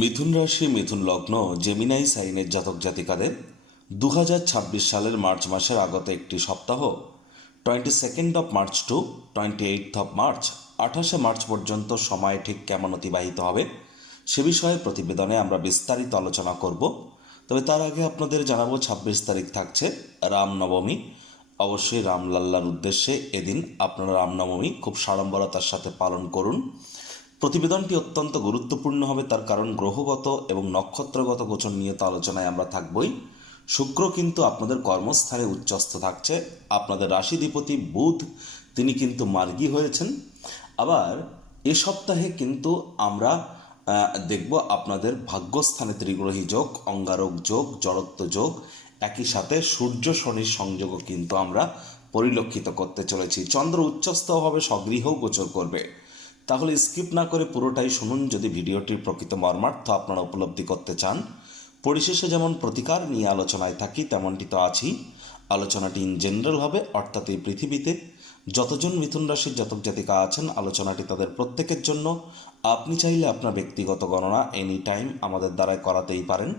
মিথুন রাশি মিথুন লগ্ন জেমিনাই সাইনের জাতক জাতিকাদের 2026 সালের মার্চ মাসের আগত একটি সপ্তাহ 22 মার্চ টু 28 মার্চ 28 মার্চ পর্যন্ত সময় ঠিক কেমন অতিবাহিত হবে সে বিষয়ে প্রতিবেদনে আমরা বিস্তারিত আলোচনা করব। তবে তার আগে আপনাদের জানাবো 26 তারিখ থাকছে রামনবমী। অবশ্যই রামলাল্লার উদ্দেশ্যে এদিন আপনারা রামনবমী খুব সাড়ম্বরতার সাথে পালন করুন। প্রতিবেদনটি অত্যন্ত গুরুত্বপূর্ণ হবে, তার কারণ গ্রহগত এবং নক্ষত্রগত গোচর নিয়ে তো আলোচনায় আমরা থাকবই। শুক্র কিন্তু আপনাদের কর্মস্থানে উচ্চস্থ থাকছে। আপনাদের রাশিধিপতি বুধ তিনি কিন্তু মার্গী হয়েছেন। আবার এ সপ্তাহে কিন্তু আমরা দেখব আপনাদের ভাগ্যস্থানে ত্রিগ্রহী যোগ, অঙ্গারক যোগ, জড়ত্ব যোগ, একই সাথে সূর্য শনির সংযোগও কিন্তু আমরা পরিলক্ষিত করতে চলেছি। চন্দ্র উচ্চস্থ হবে, স্বগৃহ গোচর করবে। তাহলে স্কিপ না করে পুরোটাই শুনুন যদি ভিডিওটির প্রকৃত মর্মার্থ আপনারা উপলব্ধি করতে চান। পরিশেষে যেমন প্রতিকার নিয়ে আলোচনায় থাকি তেমনটি তো আছেই। আলোচনাটি ইন জেনারেল হবে, অর্থাৎ এই পৃথিবীতে যতজন মিথুন রাশির জাতক জাতিকা আছেন আলোচনাটি তাদের প্রত্যেকের জন্য। আপনি চাইলে আপনার ব্যক্তিগত গণনা এনি টাইম আমাদের দ্বারাই করাতেই পারেন।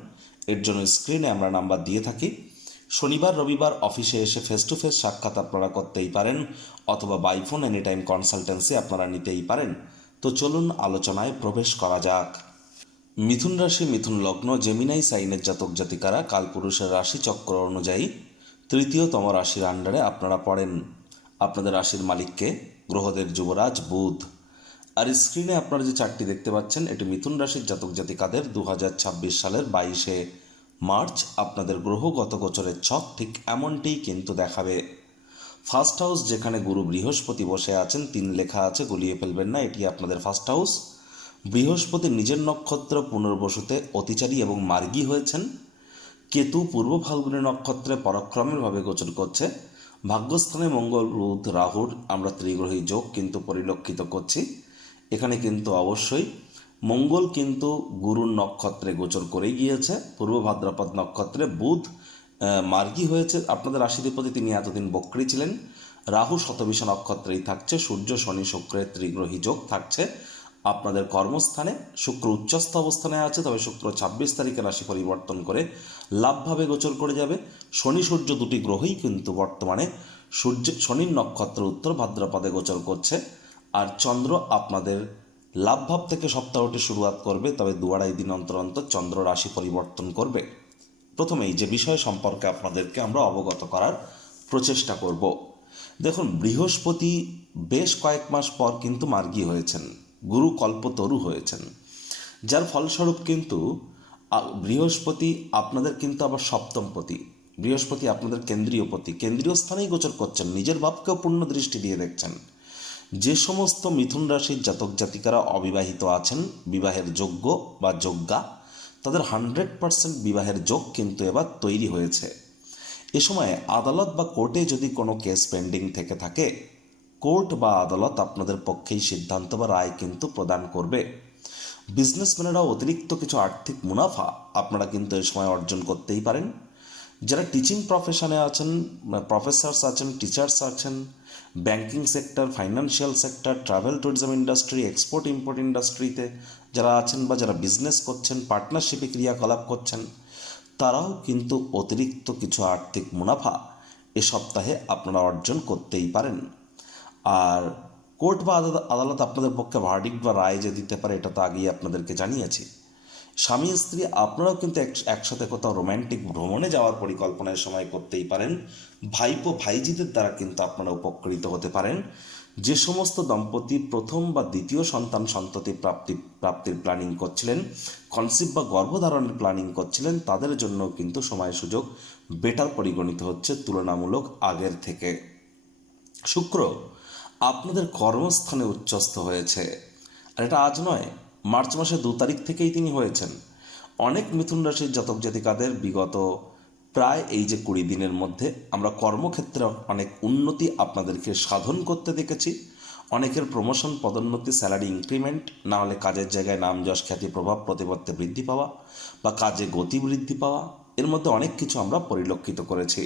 এর জন্য স্ক্রিনে আমরা নাম্বার দিয়ে থাকি। শনিবার রবিবার অফিসে এসে ফেস টু ফেস সাক্ষাৎ আপনারা করতেই পারেন, অথবা by phone any time consultancy আপনারা নিতেই পারেন। তো চলুন আলোচনায় প্রবেশ করা যাক। মিথুন রাশি মিথুন লগ্ন জেমিনাই সাইনের জাতক জাতিকারা কালপুরুষের রাশি চক্র অনুযায়ী তৃতীয়তম রাশির আন্ডারে আপনারা পড়েন। আপনাদের রাশির মালিককে গ্রহদের যুবরাজ বুধ। আর স্ক্রিনে আপনারা যে চারটি দেখতে পাচ্ছেন এটি মিথুন রাশির জাতক জাতিকাদের 2026 সালের 22 মার্চ আপনাদের গ্রহগত গোচরের ছক ঠিক এমনটিই কিন্তু দেখাবে। ফার্স্ট হাউস যেখানে গুরু বৃহস্পতি বসে আছেন, 3 লেখা আছে, গুলিয়ে ফেলবেন না, এটি আপনাদের ফার্স্ট হাউস। বৃহস্পতি নিজের নক্ষত্র পুনর্বসুতে অতিচারী এবং মার্গী হয়েছেন। কেতু পূর্ব ফাল্গুনী নক্ষত্রে পরাক্রমেরভাবে গোচর করছে। ভাগ্যস্থানে মঙ্গল বুধ রাহুর আমরা ত্রিগ্রহী যোগ কিন্তু পরিলক্ষিত করছি। এখানে কিন্তু অবশ্যই মঙ্গল কিন্তু গুরুর নক্ষত্রে গোচর করে গিয়েছে। পূর্ব ভাদ্রপদ নক্ষত্রে বুধ মার্গী হয়েছে আপনাদের রাশিধিপতি, তিনি এতদিন বক্রী ছিলেন। রাহু শতবিষ নক্ষত্রেই থাকছে। সূর্য শনি শুক্রের ত্রিগ্রহী যোগ থাকছে আপনাদের কর্মস্থানে। শুক্র উচ্চস্থ অবস্থানে আছে, তবে শুক্র 26 তারিখে রাশি পরিবর্তন করে লাভভাবে গোচর করে যাবে। শনি সূর্য দুটি গ্রহই কিন্তু বর্তমানে শনির নক্ষত্র উত্তর ভাদ্রপদে গোচর করছে। আর চন্দ্র আপনাদের লাভভাব থেকে সপ্তাহটি শুরুয়াত করবে, তবে 2-2.5 দিন অন্তর অন্তর চন্দ্র রাশি পরিবর্তন করবে। প্রথমেই যে বিষয় সম্পর্কে আপনাদেরকে আমরা অবগত করার প্রচেষ্টা করব। দেখুন, বৃহস্পতি বেশ কয়েক মাস পর কিন্তু মার্গী হয়েছেন, গুরু কল্পতরু হয়েছেন, যার ফলস্বরূপ কিন্তু বৃহস্পতি আপনাদের কিন্তু আবার সপ্তমপতি। বৃহস্পতি আপনাদের কেন্দ্রীয় পতি, কেন্দ্রীয় স্থানেই গোচর করছেন, নিজের ভাবকেও পূর্ণ দৃষ্টি দিয়ে দেখছেন। যে সমস্ত মিথুন রাশির জাতক জাতিকারা অবিবাহিত আছেন, বিবাহের যোগ্য বা যোগ্যা, তাদের 100% বিবাহের যোগ কিন্তু এবার তৈরি হয়েছে। এ সময় আদালত বা কোর্টে যদি কোনো কেস পেন্ডিং থেকে থাকে, কোর্ট বা আদালত আপনাদের পক্ষেই সিদ্ধান্ত বা রায় কিন্তু প্রদান করবে। বিজনেসম্যানেরাও অতিরিক্ত কিছু আর্থিক মুনাফা আপনারা কিন্তু এই সময় অর্জন করতেই পারেন। যারা টিচিং প্রফেশনে আছেন, প্রফেসরস আছেন, টিচার্স আছেন, banking sector, financial sector, travel tourism industry, export import ইন্ডাস্ট্রিতে যারা আছেন বা যারা বিজনেস করছেন, পার্টনারশিপে ক্রিয়াকলাপ করছেন, তারাও কিন্তু অতিরিক্ত কিছু আর্থিক মুনাফা এ সপ্তাহে আপনারা অর্জন করতেই পারেন। আর কোর্ট বা আদালত আপনাদের পক্ষে ভার্ডিক্ট বা রায় যে দিতে পারে এটা তো আগেই আপনাদেরকে জানিয়েছি। স্বামী স্ত্রী আপনারাও কিন্তু একসাথে কোথাও রোম্যান্টিক ভ্রমণে যাওয়ার পরিকল্পনার সময় করতেই পারেন। ভাইপো ভাইজিদের দ্বারা কিন্তু আপনারা উপকৃত হতে পারেন। যে সমস্ত দম্পতি প্রথম বা দ্বিতীয় সন্ততি প্রাপ্তির প্ল্যানিং করছিলেন, কনসিভ বা গর্ভধারণের প্ল্যানিং করছিলেন, তাদের জন্য কিন্তু সময় সুযোগ বেটার পরিগণিত হচ্ছে তুলনামূলক আগের থেকে। শুক্র আপনাদের কর্মস্থানে উচ্চস্থ হয়েছে, আর এটা আজ নয়, মার্চ মাসের 2 তারিখ থেকেই তিনি হয়েছেন। অনেক মিথুন রাশির জাতক জাতিকাদের বিগত প্রায় এই যে 20 দিনের মধ্যে আমরা কর্মক্ষেত্রে অনেক উন্নতি আপনাদেরকে সাধন করতে দেখেছি। অনেকের প্রমোশন, পদোন্নতি, স্যালারি ইনক্রিমেন্ট, না হলে কাজের জায়গায় নাম যশ খ্যাতি প্রভাব প্রতিপত্তি বৃদ্ধি পাওয়া বা কাজে গতি বৃদ্ধি পাওয়া, এর মধ্যে অনেক কিছু আমরা পরিলক্ষিত করেছি।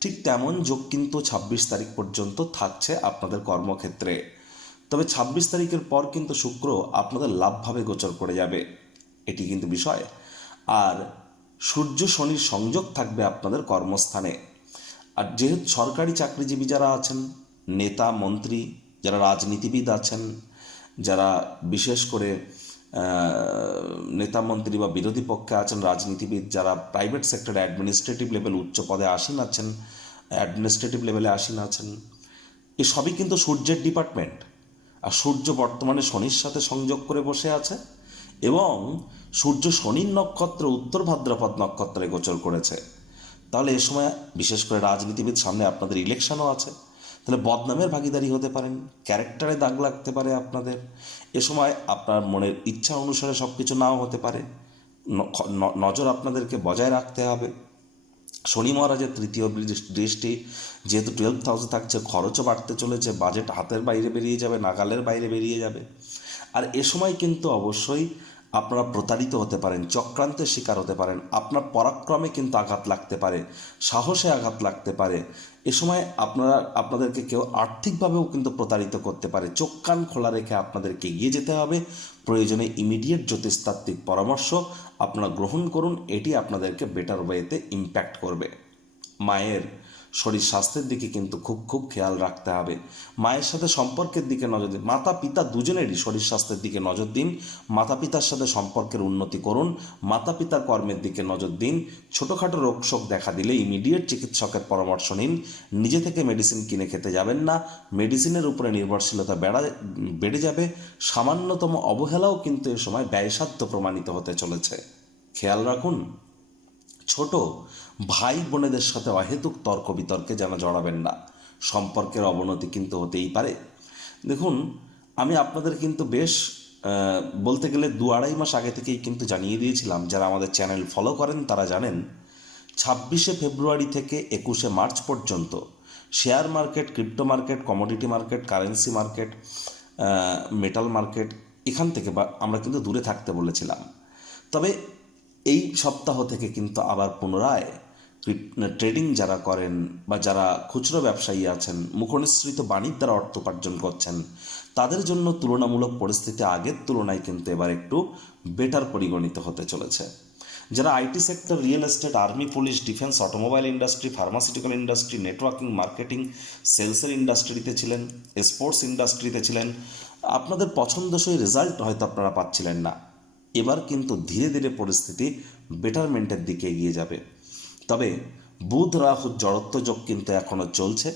ঠিক তেমন যোগ কিন্তু 26 তারিখ পর্যন্ত থাকছে আপনাদের কর্মক্ষেত্রে। তবে 26 তারিখের পর কিন্তু শুক্র আপনাদের লাভভাবে গোচর করে যাবে। এটি কিন্তু বিষয়। আর সূর্য শনির সংযোগ থাকবে আপনাদের কর্মস্থানে। আর যেহেতু সরকারি চাকরিজীবী যারা আছেন, নেতা মন্ত্রী, যারা রাজনীতিবিদ আছেন, যারা বিশেষ করে নেতা মন্ত্রী বা বিরোধী পক্ষে আছেন, রাজনীতিবিদ যারা প্রাইভেট সেক্টরে অ্যাডমিনিস্ট্রেটিভ লেভেল উচ্চ পদে আসীন আছেন, অ্যাডমিনিস্ট্রেটিভ লেভেলে আসীন আছেন, এসবই কিন্তু সূর্যের ডিপার্টমেন্ট। আর সূর্য বর্তমানে শনির সাথে সংযোগ করে বসে আছে এবং সূর্য শনির নক্ষত্র উত্তর ভাদ্রপদ নক্ষত্রে গোচর করেছে। তাহলে এ সময় বিশেষ করে রাজনীতিবিদ, সামনে আপনাদের ইলেকশনও আছে, তাহলে বদনামের ভাগিদারি হতে পারেন, ক্যারেক্টারে দাগ লাগতে পারে আপনাদের। এ সময় আপনার মনের ইচ্ছা অনুসারে সব কিছু নাও হতে পারে। নজর আপনাদেরকে বজায় রাখতে হবে। শনি মহারাজের তৃতীয় দৃষ্টি যেহেতু 12th হাউসে থাকছে, খরচও বাড়তে চলেছে, বাজেট হাতের বাইরে বেরিয়ে যাবে, নাগালের বাইরে বেরিয়ে যাবে। আর এ সময় কিন্তু অবশ্যই আপনারা প্রতারিত হতে পারেন, চক্রান্তের শিকার হতে পারেন, আপনার পরাক্রমে কিন্তু আঘাত লাগতে পারে, সাহসে আঘাত লাগতে পারে। এ সময় আপনাদেরকে কেউ আর্থিকভাবেও কিন্তু প্রতারিত করতে পারে। চোখ কান খোলা রেখে আপনাদেরকে এগিয়ে যেতে হবে। প্রয়োজনে ইমিডিয়েট জ্যোতিষতাত্ত্বিক পরামর্শ আপনারা গ্রহণ করুন, এটি আপনাদেরকে বেটার ওয়েতে ইম্প্যাক্ট করবে। মায়ের শরীর স্বাস্থ্যের দিকে কিন্তু খুব খেয়াল রাখতে হবে। মায়ের সাথে সম্পর্কের দিকে নজর দিন। মাতা পিতা দুজনেরই শরীর স্বাস্থ্যের দিকে নজর দিন। মাতা পিতার সাথে সম্পর্কের উন্নতি করুন, মাতা পিতার কর্মের দিকে নজর দিন। ছোটোখাটো রোগ শোক দেখা দিলে ইমিডিয়েট চিকিৎসকের পরামর্শ নিন। নিজে থেকে মেডিসিন কিনে খেতে যাবেন না, মেডিসিনের উপরে নির্ভরশীলতা বেড়ে যাবে। সামান্যতম অবহেলাও কিন্তু এ সময় ব্যয়সাধ্য প্রমাণিত হতে চলেছে। খেয়াল রাখুন। ছোট ভাই বোনেদের সাথে অহেতুক তর্ক বিতর্কে যেন জড়াবেন না, সম্পর্কের অবনতি কিন্তু হতেই পারে। দেখুন, আমি আপনাদের কিন্তু বেশ বলতে গেলে 2-2.5 মাস আগে থেকেই কিন্তু জানিয়ে দিয়েছিলাম, যারা আমাদের চ্যানেল ফলো করেন তারা জানেন, 26শে ফেব্রুয়ারি থেকে 21শে মার্চ পর্যন্ত share market, crypto market, commodity market, currency market, metal market, এখান থেকে আমরা কিন্তু দূরে থাকতে বলেছিলাম। তবে এই সপ্তাহ থেকে কিন্তু আবার পুনরায় ট্রেডিং যারা করেন বা যারা খুচরো ব্যবসায়ী আছেন, মুখনিসৃত বাণীর দ্বারা অর্থ উপার্জন করছেন, তাদের জন্য তুলনামূলক পরিস্থিতি আগের তুলনায় কিন্তু এবার একটু বেটার পরিগণিত হতে চলেছে। যারা IT sector, real estate, army, police, defence, automobile industry, pharmaceutical industry, networking, marketing, সেলসের ইন্ডাস্ট্রিতে ছিলেন, স্পোর্টস ইন্ডাস্ট্রিতে ছিলেন, আপনাদের পছন্দসই রেজাল্ট হয়তো আপনারা পাচ্ছিলেন না, এবার কিন্তু ধীরে ধীরে পরিস্থিতি বেটারমেন্টের দিকে এগিয়ে যাবে। তবে বুধ রাহু জড়ত্ব যোগ কিন্তু এখনও চলছে।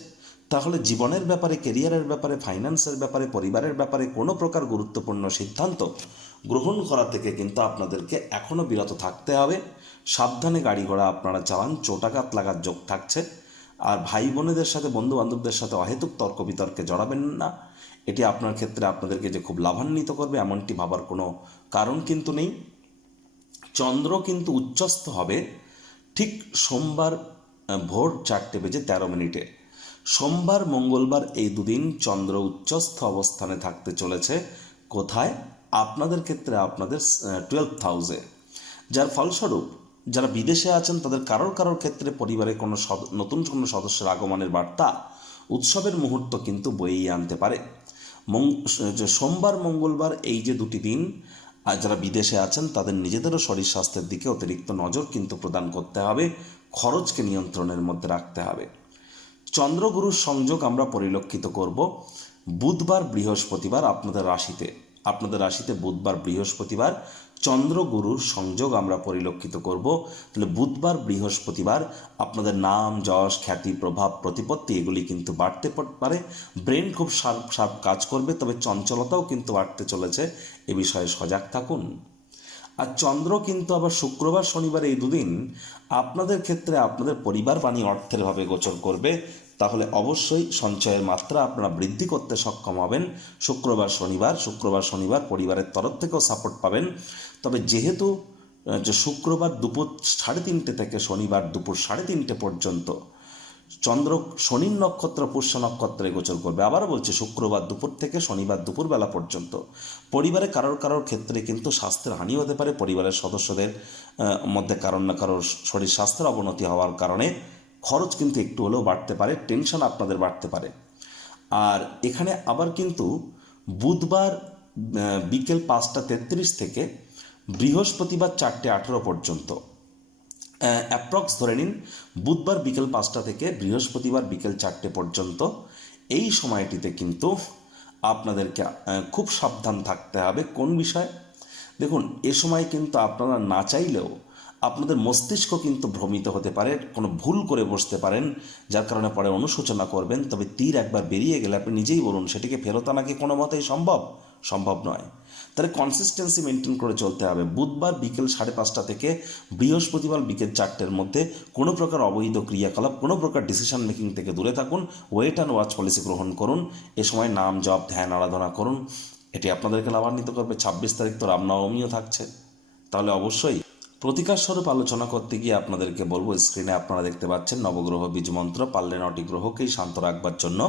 তাহলে জীবনের ব্যাপারে, কেরিয়ারের ব্যাপারে, ফাইন্যান্সের ব্যাপারে, পরিবারের ব্যাপারে কোনো প্রকার গুরুত্বপূর্ণ সিদ্ধান্ত গ্রহণ করা থেকে কিন্তু আপনাদেরকে এখনও বিরত থাকতে হবে। সাবধানে গাড়ি ঘোড়া আপনারা চালান, চোটাঘাত লাগার যোগ থাকছে। আর ভাই বোনেদের সাথে, বন্ধু বান্ধবদের সাথে অহেতুক তর্ক বিতর্কে জড়াবেন না। এটি আপনার ক্ষেত্রে আপনাদেরকে যে খুব লাভান্বিত করবে এমনটি ভাবার কোনো কারণ কিন্তু নেই। চন্দ্র কিন্তু উচ্চস্থ হবে ঠিক সোমবার ভোর 4:13। সোমবার মঙ্গলবার এই দুদিন চন্দ্র উচ্চস্থ অবস্থানে থাকতে চলেছে। কোথায়? আপনাদের ক্ষেত্রে আপনাদের 12th হাউসে। যার ফলস্বরূপ যারা বিদেশে আছেন তাদের কারোর ক্ষেত্রে পরিবারে কোনো নতুন কোনো সদস্যের আগমনের বার্তা, উৎসবের মুহূর্ত কিন্তু বইয়ে আনতে পারে। সোমবার মঙ্গলবার এই যে দুটি দিন, আর যারা বিদেশে আছেন তাদের নিজেদেরও শরীর স্বাস্থ্যের দিকে অতিরিক্ত নজর কিন্তু প্রদান করতে হবে, খরচকে নিয়ন্ত্রণের মধ্যে রাখতে হবে। চন্দ্রগুরুর সংযোগ আমরা পরিলক্ষিত করব বুধবার বৃহস্পতিবার আপনাদের রাশিতে বুধবার বৃহস্পতিবার চন্দ্রগুরুর সংযোগ আমরা পরিলক্ষিত করব। তাহলে বুধবার বৃহস্পতিবার আপনাদের নাম, যশ, খ্যাতি, প্রভাব, প্রতিপত্তি এগুলি কিন্তু বাড়তে পারে। ব্রেন খুব শার্প কাজ করবে, তবে চঞ্চলতাও কিন্তু বাড়তে চলেছে, এ বিষয়ে সজাগ থাকুন। আর চন্দ্র কিন্তু আবার শুক্রবার শনিবার এই দুদিন আপনাদের ক্ষেত্রে আপনাদের পরিবার বাণী অর্থের ভাবে গোচর করবে। তাহলে অবশ্যই সঞ্চয়ের মাত্রা আপনারা বৃদ্ধি করতে সক্ষম হবেন শুক্রবার শনিবার পরিবারের তরফ থেকেও সাপোর্ট পাবেন। তবে যেহেতু যে শুক্রবার দুপুর 3:30 থেকে শনিবার দুপুর 3:30 পর্যন্ত চন্দ্র শনির নক্ষত্র পুষ্য নক্ষত্রে গোচর করবে, আবার বলছে শুক্রবার দুপুর থেকে শনিবার দুপুরবেলা পর্যন্ত পরিবারে কারোর ক্ষেত্রে কিন্তু স্বাস্থ্যের হানি হতে পারে। পরিবারের সদস্যদের মধ্যে কারোর না কারোর শরীর স্বাস্থ্যের অবনতি হওয়ার কারণে খরচ কিন্তু একটু হলেও বাড়তে পারে, টেনশন আপনাদের বাড়তে পারে। আর এখানে আবার কিন্তু বুধবার বিকেল 5:33 থেকে বৃহস্পতিবার 4:18 পর্যন্ত, অ্যাপ্রক্স ধরে নিন বুধবার বিকেল 5টা থেকে বৃহস্পতিবার বিকেল 4টে পর্যন্ত, এই সময়টিতে কিন্তু আপনাদেরকে খুব সাবধান থাকতে হবে। কোন বিষয়? দেখুন, এ সময় কিন্তু আপনারা না চাইলেও আপনাদের মস্তিষ্ক কিন্তু ভ্রমিত হতে পারে, কোনো ভুল করে বসতে পারেন, যার কারণে পরে অনুশোচনা করবেন। তবে তীর একবার বেরিয়ে গেলে আপনি নিজেই বলুন সেটিকে ফেরত আনা কি কোনো মতেই সম্ভব নয়। তাহলে কনসিস্টেন্সি মেনটেন করে চলতে হবে। বুধবার বিকেল 5:30 থেকে বৃহস্পতিবার বিকেল 4টের মধ্যে কোনো প্রকার অবৈধ ক্রিয়াকলাপ, কোনো প্রকার ডিসিশন মেকিং থেকে দূরে থাকুন। ওয়েট অ্যান্ড ওয়াচ পলিসি গ্রহণ করুন। এ সময় নাম জপ ধ্যান আরাধনা করুন, এটি আপনাদেরকে লাভান্বিত করবে। 26 তারিখ তো রামনবমীও থাকছে, তাহলে অবশ্যই প্রতিকার স্বরূপ আলোচনা করতে গিয়ে আপনাদেরকে বলবো, স্ক্রিনে আপনারা দেখতে পাচ্ছেন নবগ্রহ বীজমন্ত্র, পারলে 9টি গ্রহকেই শান্ত রাখবার জন্য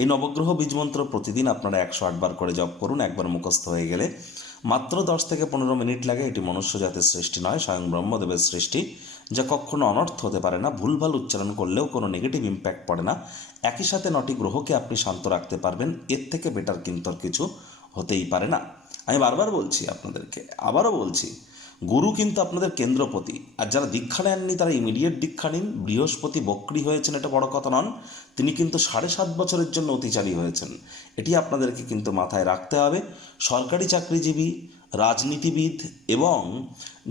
এই নবগ্রহ বীজমন্ত্র প্রতিদিন আপনারা 108 বার করে জপ করুন। একবার মুখস্থ হয়ে গেলে মাত্র 10 থেকে 15 মিনিট লাগে। এটি মনুষ্য জাতির সৃষ্টি নয়, স্বয়ং ব্রহ্মদেবের সৃষ্টি, যা কখনো অনর্থ হতে পারে না। ভুলভাল উচ্চারণ করলেও কোনো নেগেটিভ ইম্প্যাক্ট পড়ে না। একই সাথে 9টি গ্রহকে আপনি শান্ত রাখতে পারবেন, এর থেকে বেটার কিন্তু আর কিছু হতেই পারে না। আমি বারবার বলছি আপনাদেরকে, আবারও বলছি, গুরু কিন্তু আপনাদের কেন্দ্রপতি। আর যারা দীক্ষা নেননি তারা ইমিডিয়েট দীক্ষা নিন। বৃহস্পতি বক্রী হয়েছেন, এটা বড় কথা নন, তিনি কিন্তু 7.5 বছরের জন্য অতিচারী হয়েছেন। এটি আপনাদেরকে কিন্তু মাথায় রাখতে হবে। সরকারি চাকরিজীবী, রাজনীতিবিদ এবং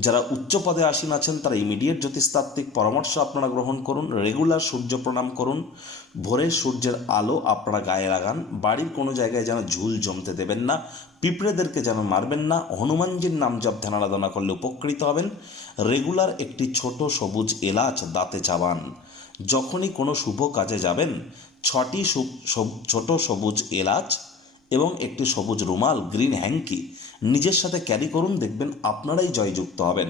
যারা উচ্চ পদে আসীন আছেন তারা ইমিডিয়েট জ্যোতিষতাত্ত্বিক পরামর্শ আপনারা গ্রহণ করুন। রেগুলার সূর্য প্রণাম করুন। ভোরের সূর্যের আলো আপনারা গায়ে লাগান। বাড়ির কোনো জায়গায় যেন ঝুল জমতে দেবেন না। পিঁপড়েদেরকে যেন মারবেন না। হনুমানজির নাম জপ ধ্যান আরাধনা করলে উপকৃত হবেন। রেগুলার একটি ছোট সবুজ এলাচ দাঁতে চাবান। যখনই কোনো শুভ কাজে যাবেন 6টি ছোট সবুজ এলাচ এবং একটি সবুজ রুমাল, গ্রিন হ্যাঙ্কি নিজের সাথে ক্যারি করুন, দেখবেন আপনারাই জয়যুক্ত হবেন।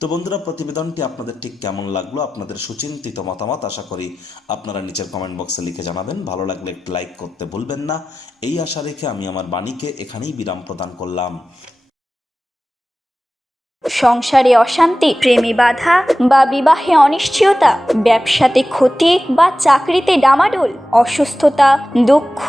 তো বন্ধুরা, প্রতিবেদনটি আপনাদের ঠিক কেমন লাগলো, আপনাদের সুচিন্তিত মতামত আশা করি আপনারা নিচের কমেন্ট বক্সে লিখে জানাবেন। ভালো লাগলে একটু লাইক করতে ভুলবেন না। এই আশা রেখে আমি আমার বাণীকে এখানেই বিরাম প্রদান করলাম। সংসারে অশান্তি, প্রেমে বাধা বা বিবাহে অনিশ্চয়তা, ব্যবসাতে ক্ষতি বা চাকরিতে ডামাডোল, অসুস্থতা, দুঃখ,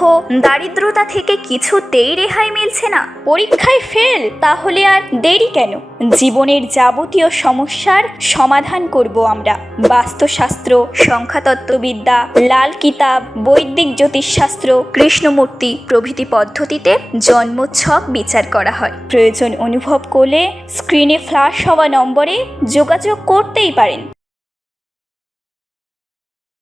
দারিদ্রতা থেকে কিছুতেই রেহাই মিলছে না, পরীক্ষায় ফেল, তাহলে আর দেরি কেন? জীবনের যাবতীয় সমস্যার সমাধান করব আমরা। বাস্তুশাস্ত্র, সংখ্যাতত্ত্ববিদ্যা, লাল কিতাব, বৈদিক জ্যোতিষশাস্ত্র, কৃষ্ণমূর্তি প্রভৃতি পদ্ধতিতে জন্মছক বিচার করা হয়। প্রয়োজন অনুভব করলে স্ক্রিনে ফ্ল্যাশ হওয়া নম্বরে যোগাযোগ করতেই পারেন।